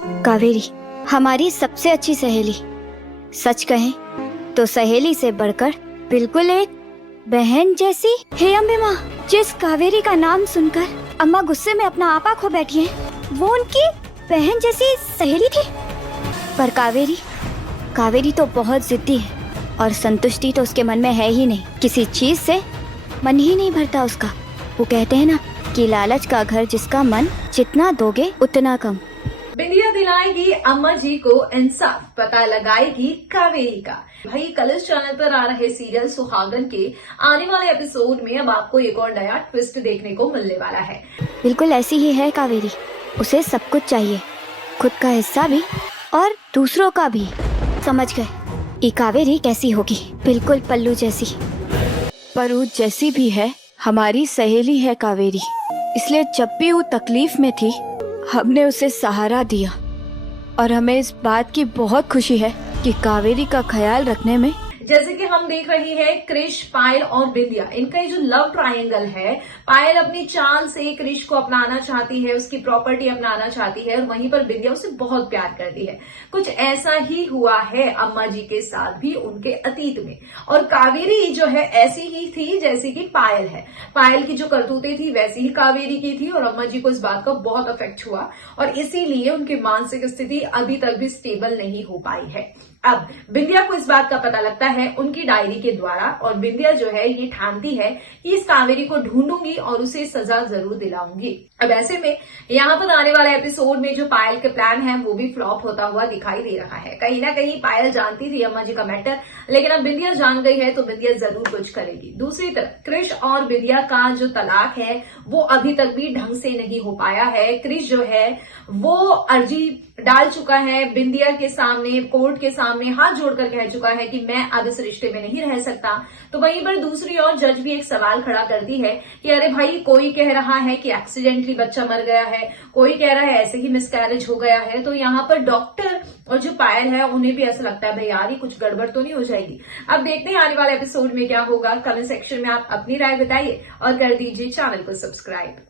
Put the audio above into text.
कावेरी हमारी सबसे अच्छी सहेली, सच कहें तो सहेली से बढ़कर बिल्कुल एक बहन जैसी। हे अम्बे माँ, जिस कावेरी का नाम सुनकर अम्मा गुस्से में अपना आपा खो बैठी हैं, वो उनकी बहन जैसी सहेली थी। पर कावेरी तो बहुत जिद्दी है और संतुष्टि तो उसके मन में है ही नहीं। किसी चीज से मन ही नहीं भरता उसका। वो कहते हैं ना कि लालच का घर जिसका मन, जितना दोगे उतना कम। बिंदिया दिलाएगी अम्मा जी को इंसाफ, पता लगाएगी कावेरी का। भाई कलर्स चैनल पर आ रहे सीरियल सुहागन के आने वाले एपिसोड में अब आपको एक और नया ट्विस्ट देखने को मिलने वाला है। बिल्कुल ऐसी ही है कावेरी, उसे सब कुछ चाहिए, खुद का हिस्सा भी और दूसरों का भी। समझ गए ये कावेरी कैसी होगी? बिल्कुल पल्लू जैसी। पर वो जैसी भी है हमारी सहेली है कावेरी, इसलिए जब भी वो तकलीफ में थी हमने उसे सहारा दिया। और हमें इस बात की बहुत खुशी है कि कावेरी का ख्याल रखने में, जैसे कि हम देख रहे हैं क्रिश, पायल और बिंदिया, इनका ये जो लव ट्रायंगल है, पायल अपनी चाल से क्रिश को अपनाना चाहती है, उसकी प्रॉपर्टी अपनाना चाहती है और वहीं पर बिंदिया उसे बहुत प्यार करती है। कुछ ऐसा ही हुआ है अम्मा जी के साथ भी उनके अतीत में। और कावेरी जो है ऐसी ही थी जैसी कि पायल है। पायल की जो करतूतें थी वैसी ही कावेरी की थी और अम्मा जी को इस बात का बहुत अफेक्ट हुआ और इसीलिए उनकी मानसिक स्थिति अभी तक भी स्टेबल नहीं हो पाई है। अब बिंदिया को इस बात का पता लगता है उनकी डायरी के द्वारा और बिंदिया जो है ये ठानती है कि इस कावेरी को ढूंढूंगी और उसे सजा जरूर दिलाऊंगी। अब ऐसे में यहाँ पर आने वाले एपिसोड में जो पायल के प्लान है वो भी फ्लॉप होता हुआ दिखाई दे रहा है। कहीं ना कहीं पायल जानती थी अम्मा जी का मैटर, लेकिन अब बिंदिया जान गई है तो बिंदिया जरूर कुछ करेगी। दूसरी तरफ क्रिश और बिंदिया का जो तलाक है वो अभी तक भी ढंग से नहीं हो पाया है। क्रिश जो है वो अर्जी डाल चुका है बिंदिया के सामने, कोर्ट के सामने हाथ जोड़कर कह चुका है कि मैं अब इस रिश्ते में नहीं रह सकता। तो वहीं पर दूसरी ओर जज भी एक सवाल खड़ा करती है कि अरे भाई, कोई कह रहा है कि एक्सीडेंटली बच्चा मर गया है, कोई कह रहा है ऐसे ही मिसकैरेज हो गया है। तो यहाँ पर डॉक्टर और जो पायल है उन्हें भी ऐसा लगता है भाई यार ये कुछ गड़बड़ तो नहीं हो जाएगी। अब देखते हैं आने वाले एपिसोड में क्या होगा। कमेंट सेक्शन में आप अपनी राय बताइए और कर दीजिए चैनल को सब्सक्राइब।